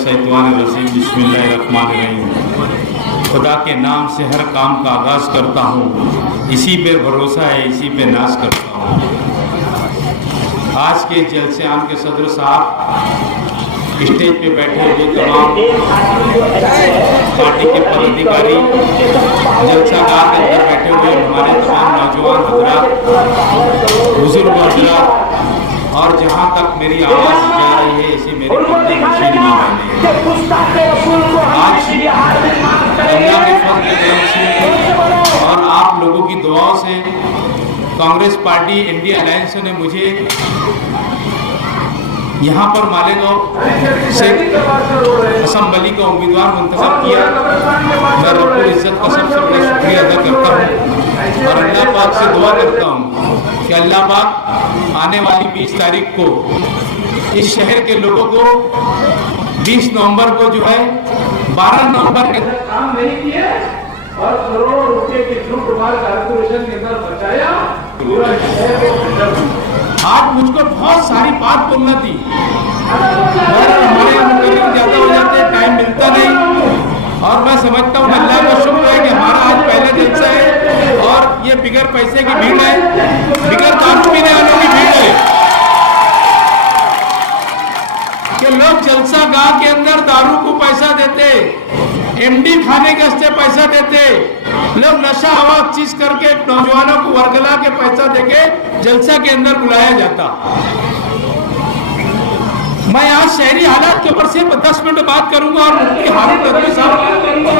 मिनश्शैतानिर्रजीम बिस्मिल्लाहिर्रहमानिर्रहीम। खुदा के नाम से हर काम का आगाज़ करता हूँ, इसी पे भरोसा है, इसी पे नाज करता हूँ। आज के जलसे आम के सदर साहब, स्टेज पे बैठे हुए तमाम पार्टी के पदाधिकारी, जलसागाह के अंदर बैठे हुए हमारे तमाम नौजवान हजरात, बुजुर्ग हजरात, और जहाँ तक मेरी आवाज़ जा रही है ऐसी मेरी पर्दे नशीन भी बने। आज अल्लाह के फज़ल से और आप लोगों की दुआओं से कांग्रेस पार्टी इंडिया अलायंस ने मुझे यहाँ पर मालेगांव से असम्बली का उम्मीदवार मुंतखब किया। मैं रब्बुल इज़्ज़त का सबसे बड़ा शुक्रिया अदा करता हूँ और अल्लाह पाक से दुआ करता हूँ कि अल्लाह पाक आने वाली 20 तारीख को इस शहर के लोगों को 20 नवंबर को जो है 12 नवंबर के काम नहीं किए और करोड़ों रुपए की लूट मार कारपोरेशन के अंदर बचाया। पूरा शहर को आज मुझको बहुत सारी बात बोलना थी, हमारे मुकर्रर ज्यादा हो जाते, टाइम मिलता नहीं। और मैं समझता हूँ अल्लाह का शुक्र है कि हमारा आज पहले जलसा है और ये बिगर पैसे की भीड़ है, बिगर दारू पीने वालों की भीड़ है कि लोग जलसा गाह के अंदर दारू को पैसा देते, एमडी खाने के वास्ते पैसा देते, लोग नशा हवा चीज करके नौजवानों को वर्गला के पैसा देके जलसा के अंदर बुलाया जाता। मैं आज शहरी हालात के ऊपर से 10 मिनट बात करूंगा और उनकी हालत नकवी साहब,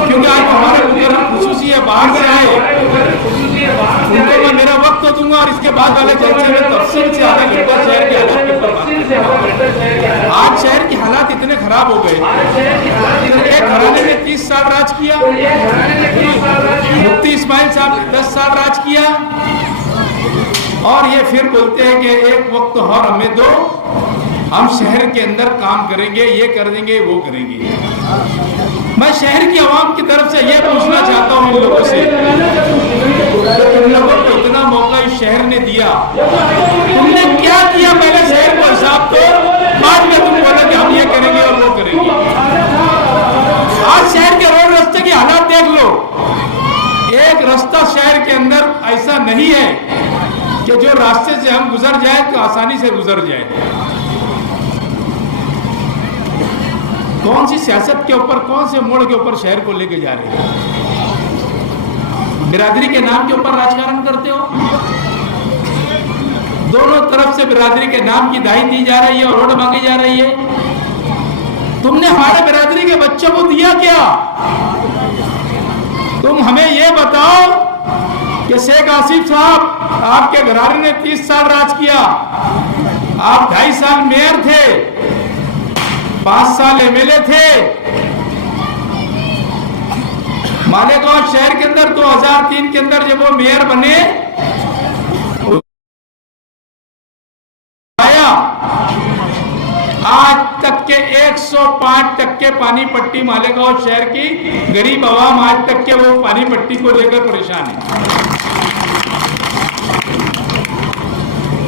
क्योंकि आज हमारे खुसूसी है, बाहर से आए, उनको मैं मेरा वक्त तो दूंगा और इसके बाद वाले जलसे में तफसील से आगे शहर के हालात के ऊपर बात करेंगे। आज शहर के हालात इतने खराब हो गए, एक घराने ने 30 साल राज किया, मुफ्ती इस्माइल साहब ने 10 साल राज किया और ये फिर बोलते हैं कि एक वक्त और हमें दो, हम शहर के अंदर काम करेंगे, ये कर देंगे, वो करेंगे। मैं शहर की आवाम की तरफ से ये पूछना चाहता हूँ इन लोगों से, तुम लोगों को इतना मौका इस शहर ने दिया, तुमने क्या किया? पहले शहर को हिसाब दो, बाद में तुम बोलो कि हम ये करेंगे और वो करेंगे। आज शहर के रोड रास्ते की हालात देख लो, एक रास्ता शहर के अंदर ऐसा नहीं है कि जो रास्ते से हम गुजर जाए तो आसानी से गुजर जाए। कौन सी सियासत के ऊपर, कौन से मोड़ के ऊपर शहर को लेके जा रहे हैं? बिरादरी के नाम के ऊपर राजकारण करते हो, दोनों तरफ से बिरादरी के नाम की दाई दी जा रही है और वोट मांगी जा रही है। तुमने हमारे बिरादरी के बच्चों को दिया क्या? तुम हमें ये बताओ कि शेख आसिफ साहब, आपके घराने ने 30 साल राज किया, आप 2.5 साल मेयर थे, 5 साल एमएलए थे। मालेगांव शहर के अंदर 2003 के अंदर जब वो मेयर बने, आया आज तक के 105% पानी पट्टी मालेगांव शहर की गरीब आवाम आज तक के वो पानी पट्टी को लेकर परेशान है।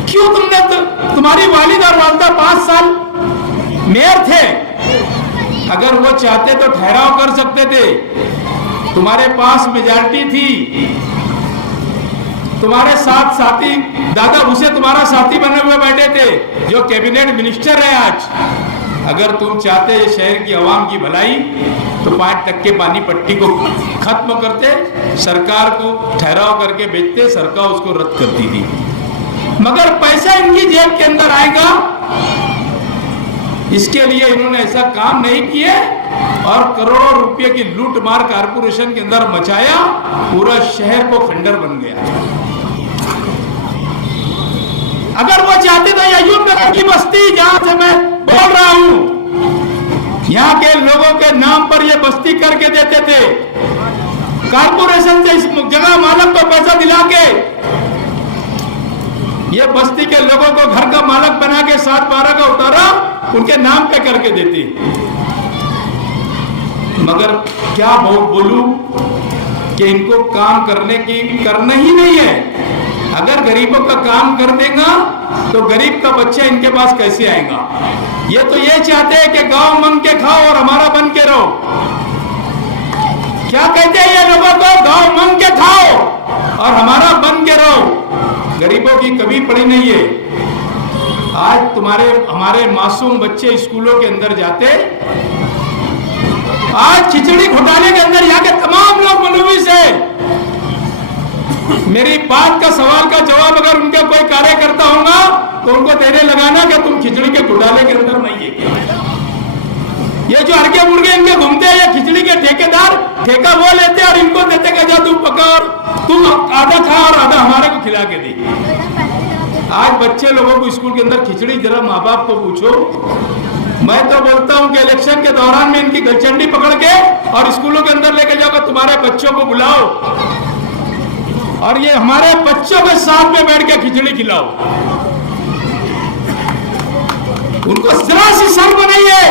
क्यों? तुमने तुम्हारी वालिद और वालदा 5 साल मेयर थे, अगर वो चाहते तो ठहराव कर सकते थे, तुम्हारे पास मेजॉरिटी थी, तुम्हारे साथ साथी दादा भूसे तुम्हारा साथी बने हुए बैठे थे जो कैबिनेट मिनिस्टर है आज। अगर तुम चाहते शहर की आवाम की भलाई तो 5% पानी पट्टी को खत्म करते, सरकार को ठहराव करके बेचते, सरकार उसको रद्द करती थी। मगर पैसा इनकी जेब के अंदर आएगा, इसके लिए इन्होंने ऐसा काम नहीं किए और करोड़ों रुपए की लूट मार कारपोरेशन के अंदर मचाया, पूरा शहर को खंडर बन गया। अगर वो चाहते तो अयूब नगर की बस्ती, जहां से मैं बोल रहा हूं, यहाँ के लोगों के नाम पर ये बस्ती करके देते थे, कारपोरेशन से इस जगह मालक को पैसा दिला के ये बस्ती के लोगों को घर का मालक बना के 7/12 का उतारा उनके नाम पे करके देती। मगर क्या बोलूं कि इनको काम करने की करना ही नहीं है। अगर गरीबों का काम कर देगा तो गरीब का बच्चा इनके पास कैसे आएगा? ये तो ये चाहते हैं कि गांव मांग के खाओ और हमारा बन के रहो। क्या कहते हैं ये लोगों को? गांव मांग के खाओ और हमारा बन के रहो। गरीबों की कभी पड़ी नहीं है। आज हमारे मासूम बच्चे स्कूलों के अंदर जाते, आज खिचड़ी घोटाले के अंदर जाके तमाम लोग मुलविस है। मेरी बात का सवाल का जवाब अगर उनका कोई कार्यकर्ता होगा तो उनको देने लगाना कि तुम खिचड़ी के घोटाले के अंदर नहीं है। ये जो हरके मुर्गे इनके घूमते हैं, ये खिचड़ी के ठेकेदार ठेका वो लेते और इनको देते कि जा तू पका और तुम आधा खा और आधा हमारे को खिला के दे। आज बच्चे लोगों को स्कूल के अंदर खिचड़ी, जरा माँ बाप को पूछो। मैं तो बोलता हूं कि इलेक्शन के दौरान में इनकी गलचंडी पकड़ के और स्कूलों के अंदर लेके जाओ, तुम्हारे बच्चों को बुलाओ और ये हमारे बच्चों के साथ में बैठ के खिचड़ी खिलाओ। उनको जरा सी शर्म नहीं है,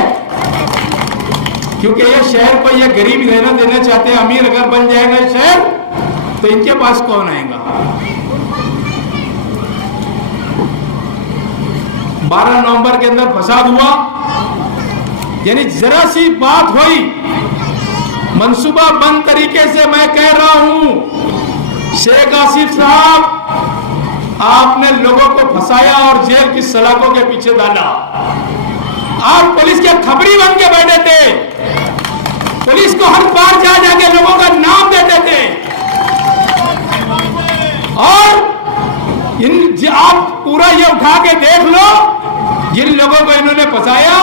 क्योंकि ये शहर को ये गरीब रहना देना चाहते हैं। अमीर अगर बन जाएगा शहर तो इनके पास कौन आएगा? 12 नवंबर के अंदर फसाद हुआ, यानी जरा सी बात हुई, मंसूबा बंद तरीके से मैं कह रहा हूं, शेख आसिफ साहब आपने लोगों को फंसाया और जेल की सलाखों के पीछे डाला। आप पुलिस के खबरी बन के बैठे थे, पुलिस को हर बार जा जाके लोगों का नाम देते थे और आप पूरा ये उठा के देख लो, जिन लोगों को इन्होंने फंसाया,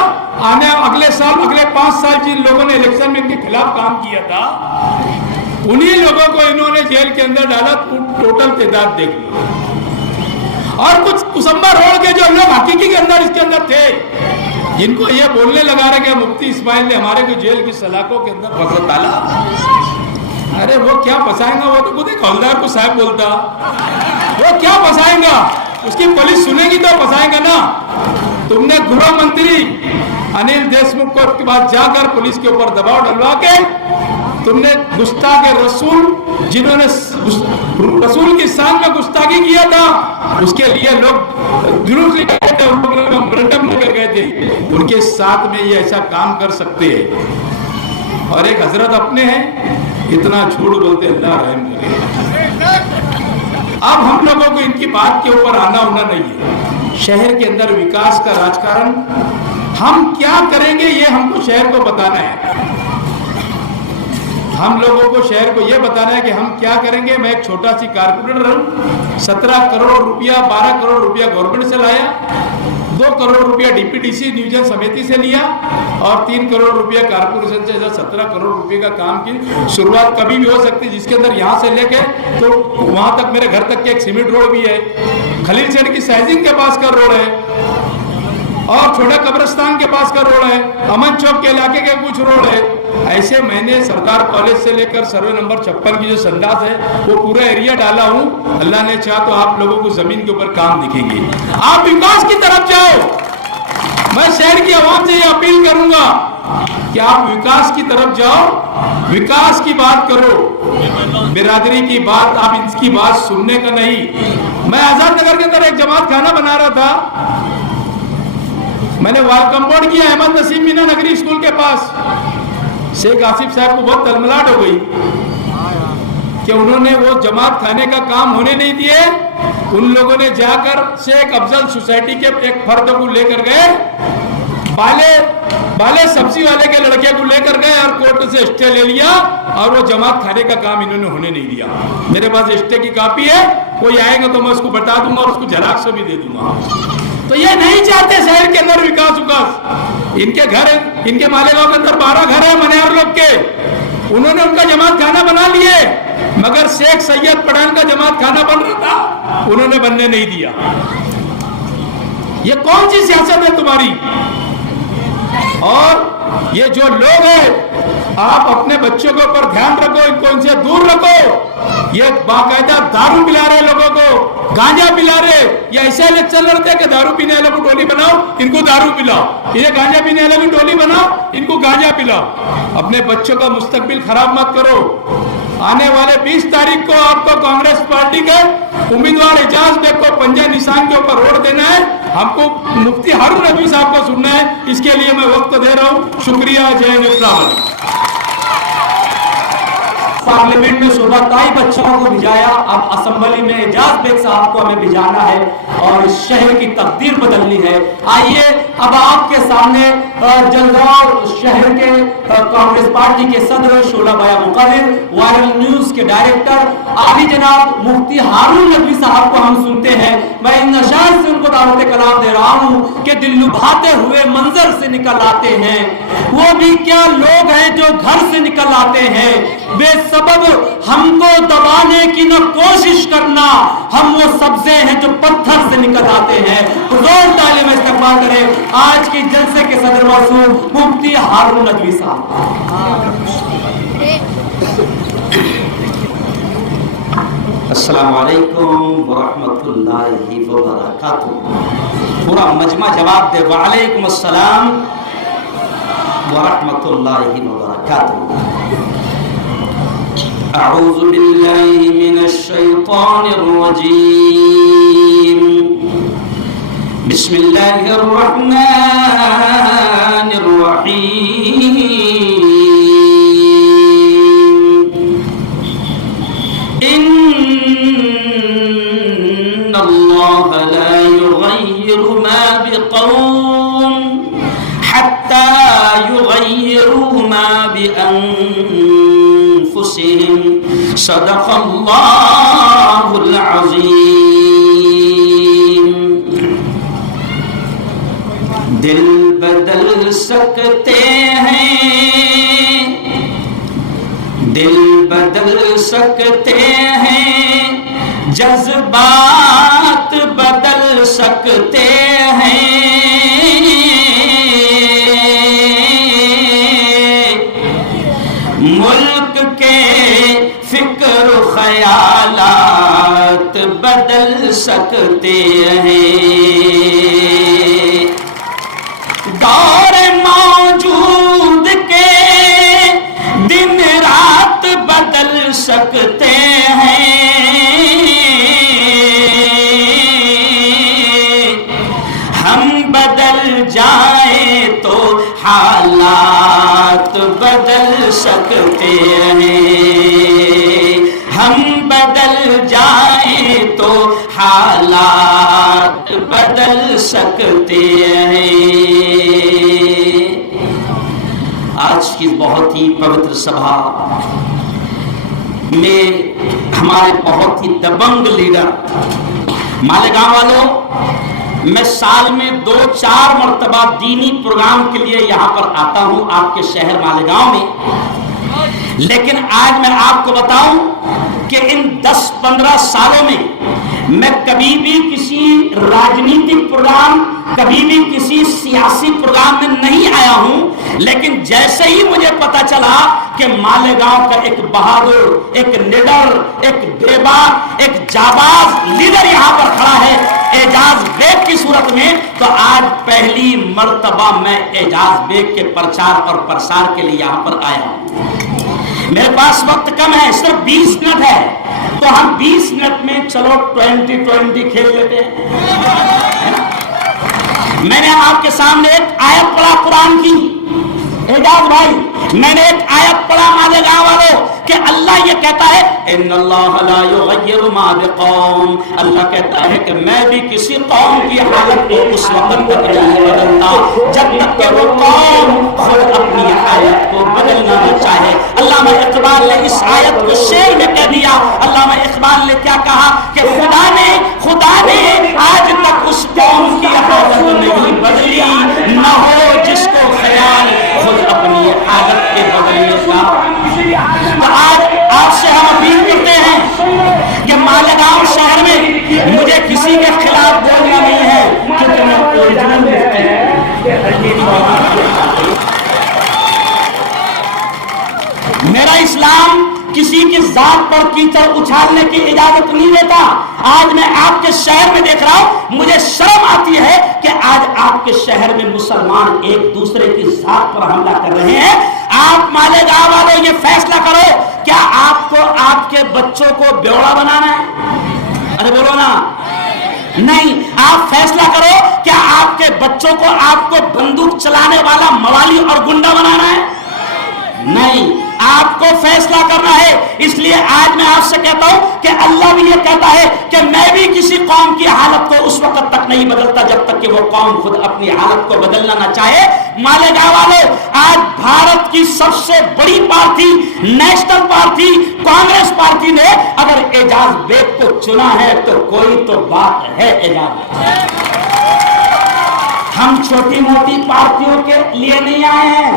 अगले साल अगले 5 साल जिन लोगों ने इलेक्शन में इनके खिलाफ काम किया था, उन्हीं लोगों को इन्होंने जेल के अंदर डाला। टोटल तादाद देख लो। और कुछ कुसंबर रोड के जो लोग हकीकी के अंदर इसके अंदर थे, जिनको ये बोलने लगा रहे कि मुफ्ती इस्माइल ने हमारे को जेल की सलाखों के अंदर फंसा डाला। अरे वो क्या फंसाएगा? वो तो खुद एक हवलदार को साहब बोलता, वो क्या फंसाएगा? उसकी पुलिस सुनेगी तो फंसाएगा ना। तुमने गृह मंत्री अनिल देशमुख को के बाद जाकर पुलिस के ऊपर दबाव डलवा के तुमने गुस्ताख रसूल, जिन्होंने रसूल की शान में गुस्ताखी किया था, उसके लिए लोग जुलूस लेकर गए थे, उनके साथ में ये ऐसा काम कर सकते हैं। और एक हजरत अपने हैं, इतना झूठ बोलते, अल्लाह रहम करे। अब हम लोगों को इनकी बात के ऊपर आना होना नहीं है। शहर के अंदर विकास का राजकारण हम क्या करेंगे, ये हमको शहर को बताना है। हम लोगों को शहर को ये बताना है कि हम क्या करेंगे। मैं एक छोटा सी कारपोरेटर हूँ, 17 करोड़ रुपया 12 करोड़ रुपया गवर्नमेंट से लाया, 2 करोड़ रुपया डीपीडीसी नियोजन समिति से लिया और 3 करोड़ रुपया कारपोरेशन से। 17 करोड़ रुपए का काम की शुरुआत कभी भी हो सकती है, जिसके अंदर यहाँ से लेके तो वहां तक मेरे घर तक के एक सीमेंट रोड भी है, खलील सेठ की साइजिंग के पास का रोड है और छोटा कब्रिस्तान के पास का रोड है, अमन चौक के इलाके के कुछ रोड है। ऐसे मैंने सरदार कॉलेज से लेकर सर्वे नंबर 56 की जो संडास है वो पूरा एरिया डाला हूं। अल्लाह ने चाहा तो आप लोगों को जमीन के ऊपर काम दिखेंगे। आप विकास की तरफ जाओ। मैं शहर की आवाम से ये अपील करूंगा कि आप विकास की तरफ जाओ, विकास की बात करो, बिरादरी की बात, आप इसकी बात सुनने का नहीं। मैं आजाद नगर के अंदर एक जमात खाना बना रहा था, मैंने वेलकम बोर्ड किया अहमद नसीम मीना नगरी स्कूल के पास। शेख आसिफ साहब को बहुत तलमलाट हो गई कि उन्होंने वो जमात खाने का काम होने नहीं दिए। उन लोगों ने जाकर शेख अफजल सोसाइटी के एक फर्द को लेकर गए, बाले सब्जी वाले के लड़के को लेकर गए और कोर्ट से स्टे ले लिया और वो जमात खाने का काम इन्होंने होने नहीं दिया। मेरे पास स्टे की कॉपी है, कोई आएगा तो मैं उसको बता दूंगा और उसको झराक से भी दे दूंगा। तो ये नहीं चाहते शहर के अंदर विकास विकास। इनके घर, इनके मालेगांव के अंदर 12 घर है मनियार लोग के, उन्होंने उनका जमात खाना बना लिए, मगर शेख सैयद पठान का जमात खाना बन रहा था, उन्होंने बनने नहीं दिया। ये कौन सी सियासत है तुम्हारी? और ये जो लोग हैं, आप अपने बच्चों के ऊपर ध्यान रखो, इनको इनसे दूर रखो। ये बाकायदा दारू पिला रहे लोगों को, गांजा पिला रहे, या ऐसे इलेक्शन लड़ते हैं कि दारू पीने वालों को टोली बनाओ, इनको दारू पिलाओ, ये गांजा पीने वालों की टोली बनाओ, इनको गांजा पिलाओ। अपने बच्चों का मुस्तकबिल खराब मत करो। आने वाले 20 तारीख को आपको कांग्रेस पार्टी के उम्मीदवार एजाज बेग को पंजा निशान के ऊपर वोट देना है, हमको मुफ्ती हारून नकवी साहब को सुनना है। इसके लिए मैं वक्त दे रहा हूँ। शुक्रिया। जय हिंद। पार्लियामेंट में शोभा ताई बच्चों को भिजाया, अब असेंबली में एजाज बेग साहब को हमें भिजाना है और इस शहर की तकदीर बदलनी है। आइए अब आपके सामने जलगांव शहर के कांग्रेस पार्टी के सदर शोला बाया मुकाबिल, वायरल न्यूज के डायरेक्टर आली जनाब मुफ्ती हारून नकवी साहब को हम सुनते हैं। मैं इन नशान से उनको दावत कलाम दे रहा हूँ कि दिल लुभाते हुए मंजर से निकल आते हैं। वो भी क्या लोग हैं जो घर से निकल आते हैं। बेसबब हमको दबाने की न कोशिश करना, हम वो सब्जे हैं जो पत्थर से निकल आते हैं। जोर ताली में इस्तेमाल करें आज की जलसे के सदर मौसूम मुफ्ती हारून नकवी साहब। अस्सलाम वालेकुम वरहमतुल्लाहि वबरकातुहू। पूरा मजमा जवाब दे, वालेकुम अस्सलाम वरहमतुल्लाहि वबरकातुहू। अऊज़ु बिल्लाहि मिनश शैतानिर रजीम। बिस्मिल्लाहिर रहमानिर रहीम। इन्नल्लाह ला युग़य्यिरु मा बिक़ौम हत्ता युग़य्यिरु मा बिअन्फुसिहिम। सदक़ल्लाहुल अज़ीम। दिल बदल सकते हैं, दिल बदल सकते हैं, जज्बात बदल सकते हैं। मुल्क के फिक्र ख्यालात बदल सकते हैं। दौर मौजूद के दिन रात बदल सकते हैं। हम बदल जाए तो हालात बदल सकते हैं। हम बदल जाए तो हालात बदल सकते हैं। आज की बहुत ही पवित्र सभा में हमारे बहुत ही दबंग लीडर, मालेगांव वालों, मैं साल में 2-4 मरतबा दीनी प्रोग्राम के लिए यहाँ पर आता हूँ आपके शहर मालेगांव में। लेकिन आज मैं आपको बताऊं कि इन 10-15 सालों में मैं कभी भी किसी राजनीतिक प्रोग्राम, कभी भी किसी सियासी प्रोग्राम में नहीं आया हूं। लेकिन जैसे ही मुझे पता चला कि मालेगांव का एक बहादुर, एक निडर, एक बेबाक, एक जाबाज लीडर यहाँ पर खड़ा है एजाज बेग की सूरत में, तो आज पहली मर्तबा मैं एजाज बेग के प्रचार और प्रसार के लिए यहाँ पर आया हूँ। मेरे पास वक्त कम है, सिर्फ 20 मिनट है, तो हम 20 मिनट में चलो 20-20 खेल लेते हैं, है ना? मैंने आपके सामने एक आयत पढ़ा कुरान की। एजाज भाई, मैंने एक आयत पढ़ा मालेगांव वालों कि अल्लाह ये कहता है इन्नल्लाह ला युग़य्यिरु मा बिक़ौम। अल्लाह कहता है कि मैं भी किसी कौम की हालत को उस वक्त तक नहीं बदलता जब तक कि वो कौम खुद अपनी हालत को बदलना न चाहे। अल्लामा इक़बाल ने इस आयत को शेर में कह दिया। अल्लामा इक़बाल ने क्या कहा कि खुदा ने आज तक उस कौम की हालत नहीं बदली, न हो जिसको ख्याल खुद अपनी हालत के बदलने का। तो आज आपसे हम अपील करते हैं कि मालेगांव शहर में मुझे किसी के खिलाफ बोलना नहीं है, क्योंकि मैं ओरिजिनल मुफ्ती हूं। मेरा इस्लाम किसी की जात पर कीचड़ उछालने की इजाजत नहीं देता। आज मैं आपके शहर में देख रहा हूं, मुझे शर्म आती है कि आज आपके शहर में मुसलमान एक दूसरे की जात पर हमला कर रहे हैं। आप मालेगांव वालों ये फैसला करो, क्या आपको आपके बच्चों को बेवड़ा बनाना है? अरे बोलो ना, नहीं। आप फैसला करो, क्या आपके बच्चों को आपको बंदूक चलाने वाला मवाली और गुंडा बनाना है? नहीं, आपको फैसला करना है। इसलिए आज मैं आपसे कहता हूं कि अल्लाह भी ये कहता है कि मैं भी किसी कौम की हालत को उस वक्त तक नहीं बदलता जब तक कि वो कौम खुद अपनी हालत को बदलना ना चाहे। मालेगांव वालों, आज भारत की सबसे बड़ी party national party Congress party ने अगर एजाज बेग को चुना है तो कोई तो बात है। एजाज, हम छोटी मोटी पार्टियों के लिए नहीं आए हैं।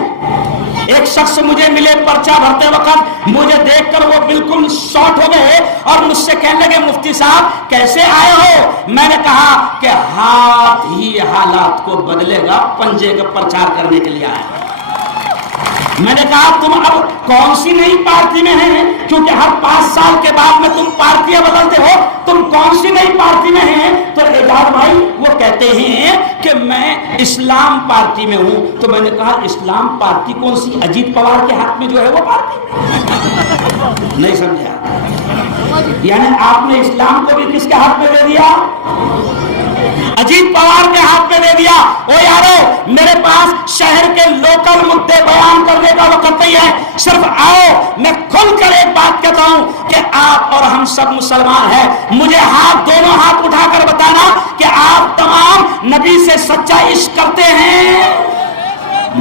एक शख्स मुझे मिले पर्चा भरते वक्त, मुझे देखकर वो बिल्कुल शॉर्ट हो गए और मुझसे कहने लगे, मुफ्ती साहब कैसे आए हो? मैंने कहा कि हाथ ही हालात को बदलेगा, पंजे का प्रचार करने के लिए आया। मैंने कहा तुम अब कौन सी नई पार्टी में हैं? क्योंकि हर 5 साल के बाद में तुम पार्टियां बदलते हो, तुम कौन सी नई पार्टी में हैं? तो एजाज भाई वो कहते हैं कि मैं इस्लाम पार्टी में हूं। तो मैंने कहा इस्लाम पार्टी कौन सी? अजीत पवार के हाथ में जो है वो पार्टी। नहीं समझा? यानी आपने इस्लाम को भी किसके हाथ में दे दिया? अजीत पवार के हाथ में दे दिया। ओ यारो, मेरे पास शहर के लोकल मुद्दे बयान करने का वक्त नहीं है। सिर्फ आओ, मैं खुलकर एक बात कहता हूं कि आप और हम सब मुसलमान हैं। मुझे दोनों हाथ उठाकर बताना कि आप तमाम नबी से सच्चा इश्क करते हैं।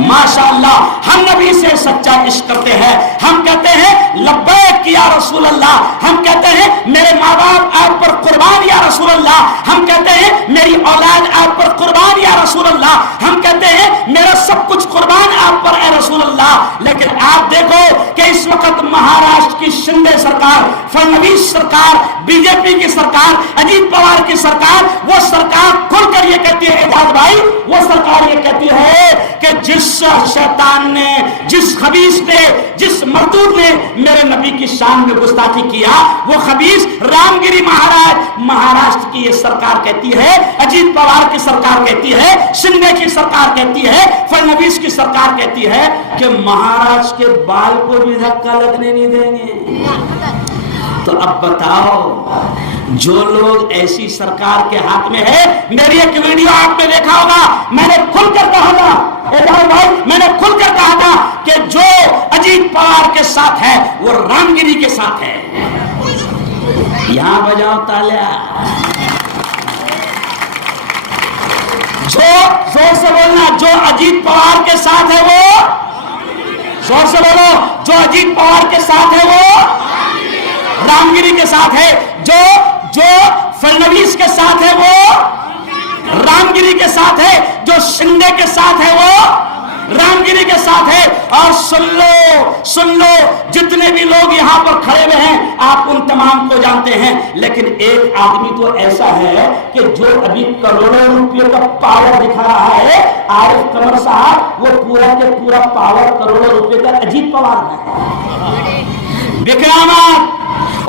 माशाअल्लाह, हम नबी से सच्चा इश्क करते हैं। हम कहते हैं लब्बैक या रसूल अल्लाह। हम कहते हैं मेरे माँ बाप आप पर कुर्बान या रसूल अल्लाह। हम कहते हैं मेरी औलाद आप पर कुर्बान या रसूल अल्लाह। हम कहते हैं मेरा सब कुछ कुर्बान आप पर है रसूल अल्लाह। लेकिन आप देखो कि इस वक्त महाराष्ट्र की शिंदे सरकार, फडणवीस सरकार, बीजेपी की सरकार, अजीत पवार की सरकार, वो सरकार खुलकर ये कहती है, एजाज भाई, वो सरकार ये कहती है कि जिस शैतान ने, जिस खबीस ने, जिस मर्दूद ने मेरे नबी की शान में गुस्ताखी किया, वो खबीस रामगिरी महाराष्ट्र की ये सरकार कहती है, अजीत पवार की सरकार कहती है, शिंदे की सरकार कहती है, फडणवीस की सरकार कहती है कि महाराष्ट्र के बाल को भी धक्का लगने नहीं देंगे। तो अब बताओ, जो लोग ऐसी सरकार के हाथ में है, मेरी एक वीडियो आपने देखा होगा, मैंने खुलकर कहा था, भाई मैंने खुलकर कहा था कि जो अजीत पवार के साथ है वो रामगिरी के साथ है। यहां बजाओ तालिया, जो जोर से बोलना, जो अजीत पवार के साथ है वो, जोर से बोलो, जो अजीत पवार के साथ है वो रामगिरी के साथ है। जो फडणवीस के साथ है वो रामगिरी के साथ है। जो शिंदे के साथ है वो रामगिरी के साथ है। और सुन लो, जितने भी लोग यहाँ पर खड़े हुए हैं, आप उन तमाम को जानते हैं। लेकिन एक आदमी तो ऐसा है कि जो अभी करोड़ों रुपयों का पावर दिखा रहा है, आरिफ कमर साहब, वो पूरा के पूरा पावर करोड़ों रुपए का अजीत पवार है। विक्रामत,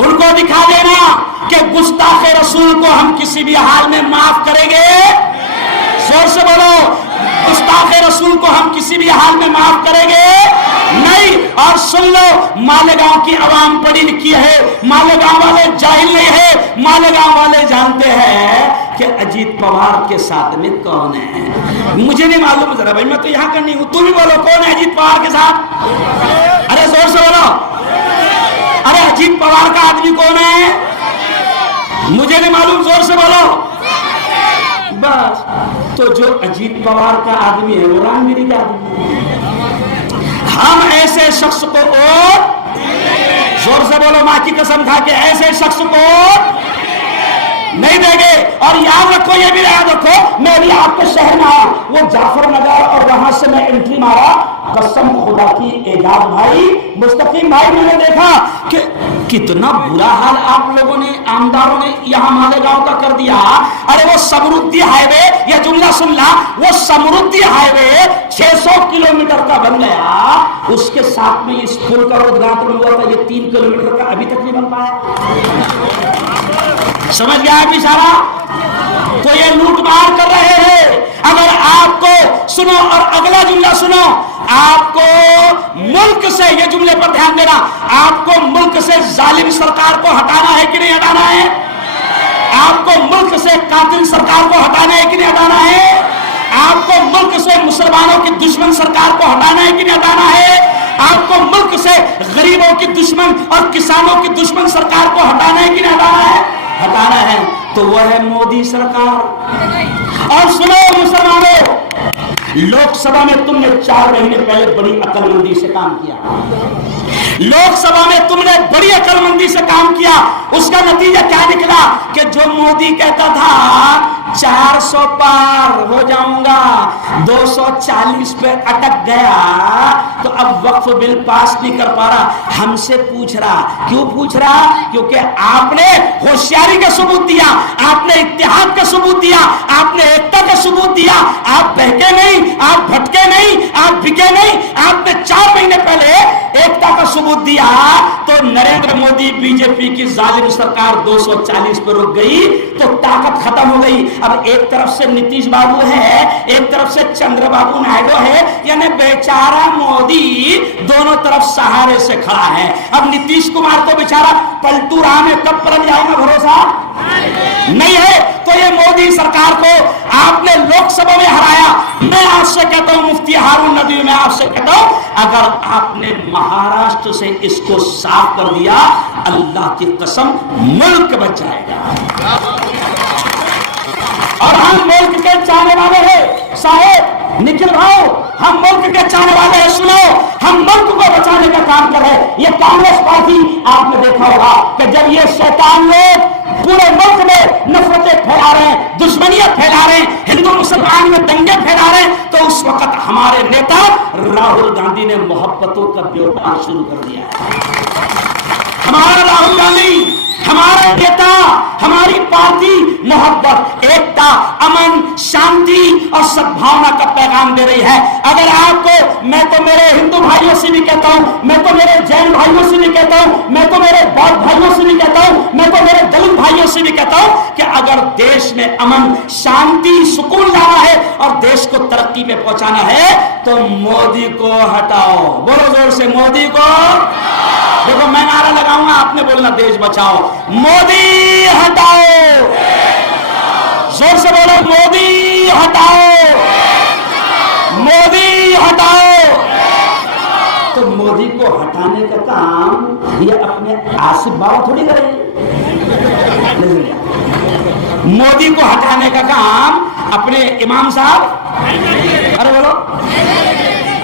उनको दिखा देना कि गुस्ताखे रसूल को हम किसी भी हाल में माफ करेंगे। जोर से बोलो, गुस्ताखे रसूल को हम किसी भी हाल में माफ करेंगे नहीं। और सुन लो, मालेगांव की आवाम पढ़ी लिखी है, मालेगांव वाले जाहिल नहीं है। मालेगांव वाले जानते हैं कि अजीत पवार के साथ में कौन है। मुझे नहीं मालूम जरा भाई, मैं तो यहाँ का नहीं हूं, तुम भी बोलो कौन है अजीत पवार के साथ। अरे जोर से बोलो, अरे अजीत पवार का आदमी कौन है? मुझे नहीं मालूम, जोर से बोलो। बस, तो जो अजीत पवार का आदमी है वो रामगिरी का आदमी है। हम ऐसे शख्स को, और जोर से बोलो, मां की कसम खा के, ऐसे शख्स को नहीं देंगे। और याद रखो, ये भी याद रखो, मैं भी आपके शहर में आया, वो जाफर नगर, और वहां से मैं एंट्री मारा, कसम खुदा की एजाज भाई, मुस्तकीम भाई, मैंने देखा कि कितना बुरा हाल आप लोगों ने, आमदारों ने यहां मालेगांव का कर दिया। अरे वो समृद्धि हाईवे, या जुमला सुनना, वो समृद्धि हाईवे 600 किलोमीटर का बन गया। उसके साथ में इस पुल का उद्घाटन हुआ था, ये 3 किलोमीटर का अभी तक नहीं बन पाया। समझ गया है इशारा? तो ये लूटमार कर रहे हैं। अगर आपको, सुनो और अगला जुमला सुनो, आपको मुल्क से, ये जुमले पर ध्यान देना, आपको मुल्क से जालिम सरकार को हटाना है कि नहीं हटाना है? आपको मुल्क से कातिल सरकार को हटाना है कि नहीं हटाना है? आपको मुल्क से मुसलमानों की दुश्मन सरकार को हटाना है कि नहीं हटाना है? आपको मुल्क से गरीबों की दुश्मन और किसानों की दुश्मन सरकार को हटाना है कि नहीं हटाना है? हटाना है तो वह है मोदी सरकार। और सुनो मुसलमानों, लोकसभा में तुमने 4 महीने पहले बड़ी अक्लमंदी से काम किया। लोकसभा में तुमने बड़ी अक्लमंदी से काम किया। उसका नतीजा क्या निकला कि जो मोदी कहता था 400 पार हो जाऊंगा, 240 पे अटक गया, तो अब वक्फ बिल पास नहीं कर पा रहा। हमसे पूछ रहा, क्यों पूछ रहा? क्योंकि आपने होशियारी का सबूत दिया, आपने इत्तेहाद का सबूत दिया, आपने एकता का सबूत दिया। आप बहके नहीं, आप भटके नहीं, आप बिके नहीं। आपने 4 महीने पहले एकता का सबूत दिया तो नरेंद्र मोदी बीजेपी की जालिम सरकार 240 पर रुक गई, तो ताकत खत्म हो गई। अब एक तरफ से नीतीश बाबू है, एक तरफ से चंद्रबाबू नायडू है, यानी बेचारा मोदी दोनों तरफ सहारे से खड़ा है। अब नीतीश कुमार तो बेचारा पलटू राह में कब पलट जाएगा भरोसा नहीं है। तो ये मोदी सरकार को आपने लोकसभा में हराया। मैं आपसे कहता हूं, मुफ्ती हारून नदवी, मैं आपसे कहता हूं, अगर आपने महाराष्ट्र से इसको साफ कर दिया, अल्लाह की कसम मुल्क बच जाएगा। और हम मुल्क के चाहने वाले हैं साहेब, निखिल भाई, हम मुल्क के चाहने वाले हैं। सुनो, हम मुल्क को बचाने का काम कर रहे हैं। ये कांग्रेस पार्टी, आपने देखा होगा कि जब ये शैतान लोग पूरे मुल्क में नफरतें फैला रहे हैं, दुश्मनियां फैला रहे हैं, हिंदू मुसलमान में दंगे फैला रहे हैं, तो उस वक्त हमारे नेता राहुल गांधी ने मोहब्बतों का व्यापार शुरू कर दिया है। हमारा राहुल गांधी, हमारा नेता, हमारी पार्टी मोहब्बत, एकता, अमन, शांति और सद्भावना का पैगाम दे रही है। अगर आपको, मैं तो मेरे हिंदू भाइयों से भी कहता हूं, मैं तो मेरे जैन भाइयों से भी कहता हूं, मैं तो मेरे बौद्ध भाइयों से भी कहता हूं, मैं तो मेरे दलित भाइयों से भी कहता हूं कि अगर देश में अमन, शांति, सुकून लाना है और देश को तरक्की पे पहुंचाना है तो मोदी को हटाओ। बोलो जोर से, मोदी को। देखो मैं नारा लगाऊंगा, आपने बोलना देश बचाओ। मोदी हटाओ, जोर से बोलो, मोदी हटाओ, मोदी हटाओ। तो मोदी को हटाने का काम ये अपने आसिफ बाबा थोड़ी करेंगे। मोदी को हटाने का काम अपने इमाम साहब, अरे बोलो,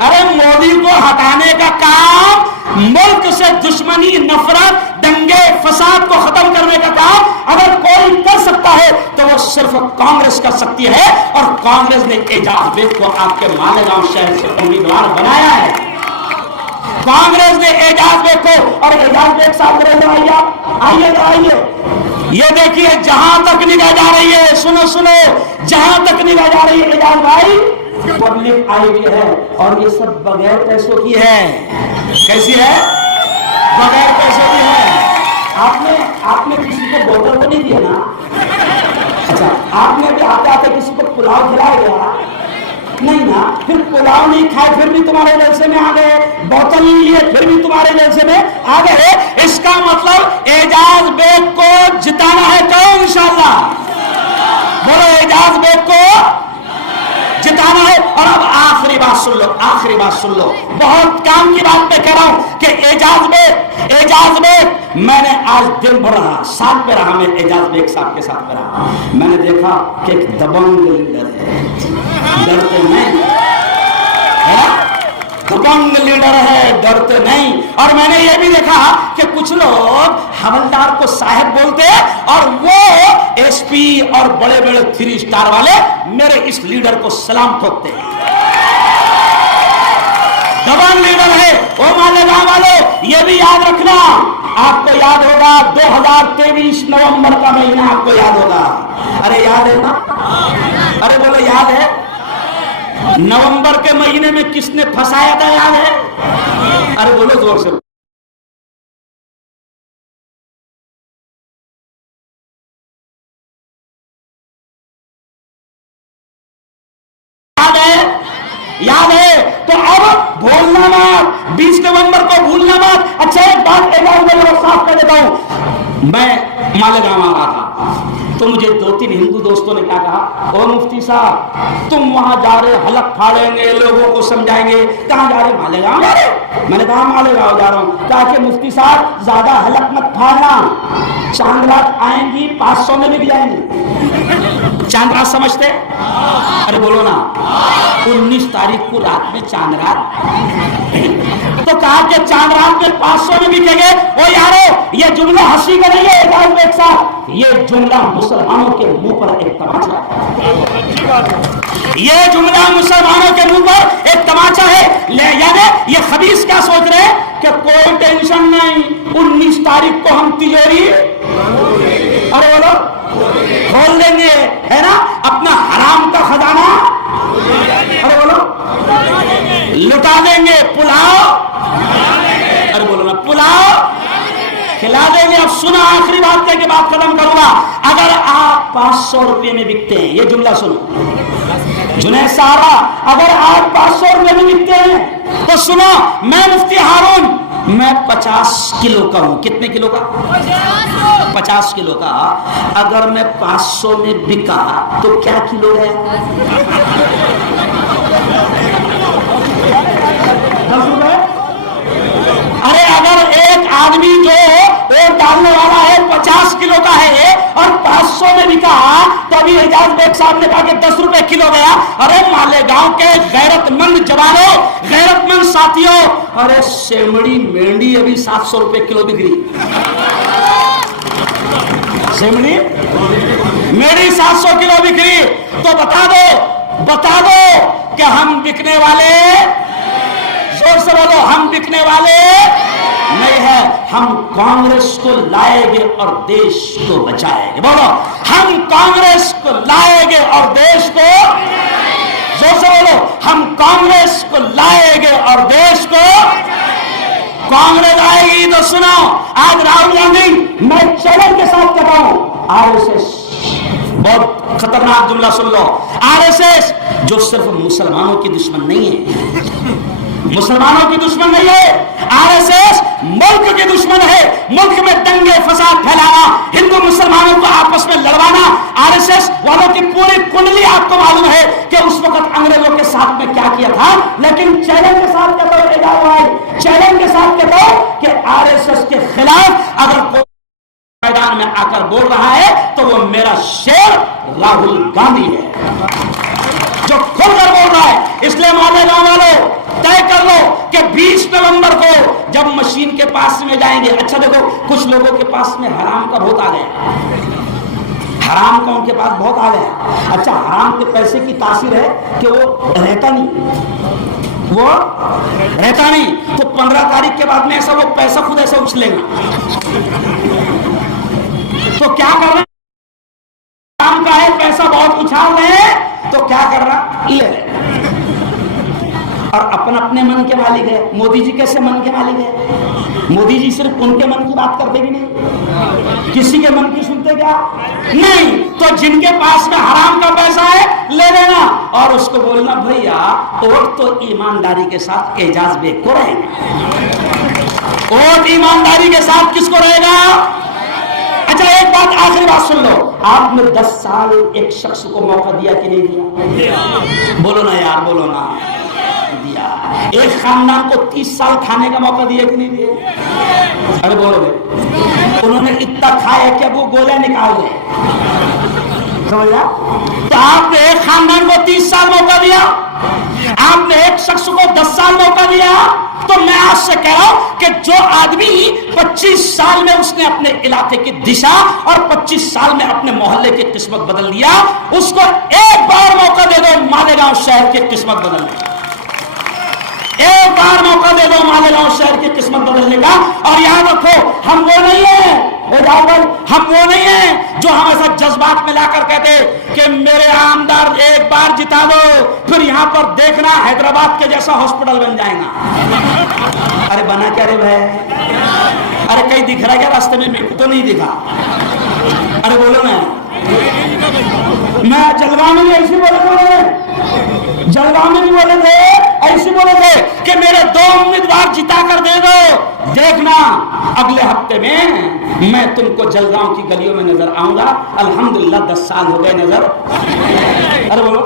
अरे मोदी को हटाने का काम, मुल्क से दुश्मनी, नफरत, दंगे, फसाद को खत्म करने का काम अगर कोई कर सकता है तो वो सिर्फ कांग्रेस कर सकती है। और कांग्रेस ने एजाज बेग को आपके मालेगांव शहर से उम्मीदवार बनाया है। कांग्रेस ने एजाज बेग को, और एजाज बेग साहब आइए, आइए, ये देखिए जहां तक निगाह जा रही है, सुनो सुनो, जहां तक निगाह जा रही है एजाज भाई, पब्लिक आई हुई है और ये सब बगैर पैसों की है। कैसी है? बगैर पैसों की है। आपने किसी को बोतल तो नहीं दिया ना? अच्छा, आपने भी आते आते किसी को पुलाव खिलाया गया? नहीं ना। फिर पुलाव नहीं खाए फिर भी तुम्हारे जलसे में आ गए, बोतल नहीं लिए फिर भी तुम्हारे जलसे में आ गए। इसका मतलब एजाज बेग को जिताना है कौन? इंशाअल्लाह बोलो, एजाज बेग को जिताना है। और अब आखिरी बात सुन लो, आखिरी बात सुन लो, बहुत काम की बात मैं कह रहा हूं कि एजाज बेग, मैंने आज दिन भर रहा, साथ में रहा, मैं एजाज बेग साहब के साथ में रहा। मैंने देखा कि एक दबंग लीडर है, डरते नहीं है, दबंग लीडर है, डरते नहीं। और मैंने ये भी देखा कि कुछ लोग हवलदार को साहब बोलते और वो एसपी और बड़े बड़े 3 स्टार वाले मेरे इस लीडर को सलाम ठोकते हैं। दबंग लीडर है वो। मालेगांव वालों, ये भी याद रखना, आपको याद होगा 2023 नवंबर का महीना, आपको याद होगा। अरे याद है ना? अरे बोलो, याद है? नवंबर के महीने में किसने फंसाया था, याद है? अरे बोलो जोर से। याद है? तो अब भूलना मत, 20 नवंबर को भूलना मत। अच्छा एक बात साफ कर देता हूं, मैं मालेगांव आ रहा था तो मुझे 2-3 हिंदू दोस्तों ने क्या कहा, ओ मुफ्ती साहब तुम वहां जा रहे, हलक फाड़ेंगे, लोगों को समझाएंगे। कहां जा रहे? मालेगांव जा रहे। मैंने कहा मालेगांव जा रहा हूं। कहा कि मुफ्ती साहब ज्यादा हलक मत फाड़ना, चांद रात आएंगी 500 में बिक जाएंगी। चांद रात समझते? अरे बोलो ना, 19 तारीख को रात में चांद रात। तो कहा कि चांद रात में 500 में बिकेंगे। ओ यारो, ये जुमला हंसी का नहीं है एक साथ, ये जुमला मुसलमानों के मुंह पर एक तमाचा है। ये जुमला मुसलमानों के मुंह पर एक तमाचा है। यानी ये खबीस क्या सोच रहे हैं कि कोई टेंशन नहीं, 19 तारीख को हम तिजोरी, अरे बोलो, खोल देंगे, है ना, अपना हराम का खजाना, अरे बोलो, लुटा देंगे, पुलाव, अरे बोलो ना, पुलाव खिला देंगे। अब सुना, आखिरी बात कह के बात खत्म करूंगा। अगर आप 500 रुपये में बिकते हैं, ये जुमला सुनो जुनैद सारा, अगर आप 500 रुपये में बिकते हैं तो सुनो, मैं मुफ्ती हारून, मैं 50 किलो का हूं। कितने किलो का? 50 किलो का। अगर मैं 500 में बिका तो क्या किलो है? 10 रुपए। अरे अगर एक आदमी जो वोट डालने वाला है 50 किलो का है और 500 में बिका, तो अभी एजाज बेग साहब ने कहा कि 10 रुपए किलो गया। अरे मालेगांव के गैरतमंद जवानों, गैरतमंद साथियों, अरे सेमड़ी मेंढी अभी 700 रुपए किलो बिक रही। सेमड़ी मेंढी 700 किलो बिक रही। तो बता दो कि हम बिकने वाले, जोर से बोलो, हम बिकने वाले नहीं है। हम कांग्रेस को लाएंगे और देश को बचाएंगे। बोलो, हम कांग्रेस को लाएंगे और देश को, जोर से बोलो, हम कांग्रेस को लाएंगे और देश को, कांग्रेस आएगी तो सुनो, आज राहुल गांधी, मैं चैलेंज के साथ कह रहा हूं, आरएसएस, बहुत खतरनाक जुमला सुन लो, आरएसएस जो सिर्फ मुसलमानों की दुश्मन नहीं है, मुसलमानों की दुश्मन नहीं है, आरएसएस मुल्क की दुश्मन है। मुल्क में दंगे फसाद फैलाना, हिंदू मुसलमानों को आपस में लड़वाना, आरएसएस वालों की पूरी कुंडली आपको मालूम है कि उस वक्त अंग्रेजों के साथ में क्या किया था। लेकिन चैलेंज के साथ कहता हूं, चैलेंज के साथ कहता हूं कि आरएसएस के खिलाफ अगर कोई मैदान में आकर बोल रहा है तो वो मेरा शेर राहुल गांधी है, जो खुलकर बोल रहा है। इसलिए मालेगांव वालों, तय कर लो कि 20 नवंबर को जब मशीन के पास में जाएंगे, अच्छा देखो, कुछ लोगों के पास में हराम का बहुत आ गया, हराम का उनके पास बहुत आ गया। अच्छा, हराम के पैसे की तासीर है कि वो रहता नहीं, तो 15 तारीख के बाद में ऐसा वो पैसा खुद ऐसा उछलेगा। तो क्या करना, हराम का है, पैसा बहुत उछाल रहे हैं, तो क्या करना, ले और अपने मन के मालिक है। मोदी जी कैसे मन के मालिक है? मोदी जी सिर्फ उनके मन की बात करते कि नहीं, किसी के मन की सुनते क्या? नहीं। तो जिनके पास में हराम का पैसा है, ले लेना और उसको बोलना, भैया वोट तो ईमानदारी के साथ एजाज बेग को रहेगा। वोट ईमानदारी के साथ किसको रहेगा? अच्छा एक बात, आखिरी बात सुन लो, आपने 10 साल एक शख्स को मौका दिया कि नहीं दिया? बोलो ना यार, बोलो ना, दिया। एक खानदान को 30 साल खाने का मौका दिया कि नहीं दिया? अरे बोलो भाई, उन्होंने इतना खाया कि अब वो गोले निकाल रहे, समझ रहा? तो आपने एक खानदान को 30 साल मौका दिया, आपने एक शख्स को 10 साल मौका दिया। तो मैं आज से कह रहा हूं कि जो आदमी 25 साल में उसने अपने इलाके की दिशा और 25 साल में अपने मोहल्ले की किस्मत बदल दिया, उसको एक बार मौका दे दो मालेगांव शहर की किस्मत बदलने, एक बार मौका दे दो मालेगांव शहर की किस्मत बदलने का। और याद रखो, हम वो नहीं है, हम वो नहीं है जो हमेशा जज्बात में लाकर कहते कि मेरे आमदार एक बार जिता दो, फिर यहां पर देखना हैदराबाद के जैसा हॉस्पिटल बन जाएगा। अरे बना क्या रे भाई? अरे कहीं दिख रहा है क्या रास्ते में? मेरे को तो नहीं दिखा। अरे बोलो ना, मैं जलगांव में ऐसे बोले थे, जलगांव में भी बोले थे ऐसे बोले थे कि मेरे 2 उम्मीदवार जिता कर दे दो, देखना अगले हफ्ते में मैं तुमको जलगांव की गलियों में नजर आऊंगा। अल्हम्दुलिल्लाह 10 साल हो गए नजर, अरे बोलो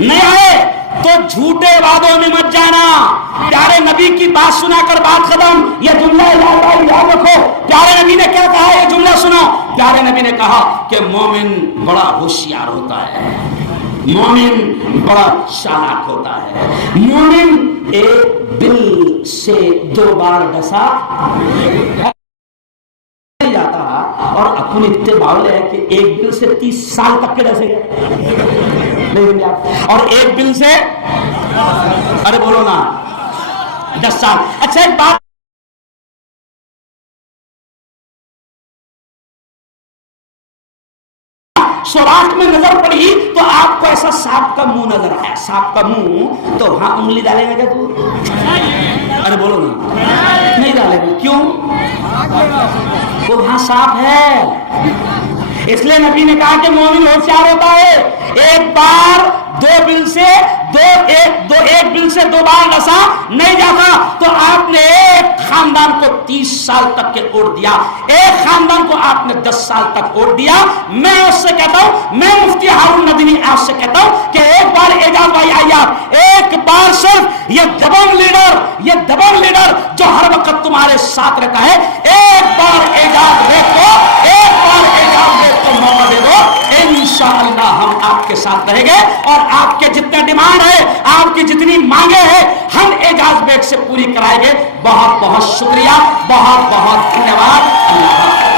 नहीं आए। तो झूठे वादों में मत जाना। प्यारे नबी की बात सुनाकर बात खत्म। यह जुमला याद रखो, प्यारे नबी ने क्या कहा, यह जुमला सुनो। प्यारे नबी ने कहा कि मोमिन बड़ा होशियार होता है, मोमिन बड़ा चालाक होता है। मोमिन एक बिल से 2 बार डसा जाता और अपन इतने बावले है कि एक बिल से 30 साल तक के डसेगा और एक बिल से, अरे बोलो ना, 10 साल। अच्छा एक बात, सुराख में नजर पड़ी तो आपको ऐसा सांप का मुंह नजर आया, सांप का मुंह, तो वहां उंगली डालेंगे क्या तू? अरे बोलो ना, नहीं डालेंगे। क्यों? वो वहां सांप है। इसलिए नबी ने कहा कि मोमिन होशियार होता है। एक बार 2 बिल से एक बिल से 2 बार डसा नहीं जाता तो आपने एक खानदान को 30 साल तक के ओढ़ दिया, एक खानदान को आपने 10 साल तक ओढ़ दिया। मैं उससे कहता हूं, मैं मुफ्ती हारून नदवी आपसे कहता हूं कि एक बार एजाज भाई आइए आप, एक बार सिर्फ ये दबंग लीडर जो हर वक्त तुम्हारे साथ रहता है, एक बार एजाज देखो, एक बार एजाज देख को मौका दे दो, इंशाअल्लाह हम आपके साथ रहेंगे और आपके जितने डिमांड है, आपकी जितनी मांगे हैं, हम एजाज बेग से पूरी कराएंगे। बहुत बहुत शुक्रिया, बहुत बहुत धन्यवाद। अल्लाह।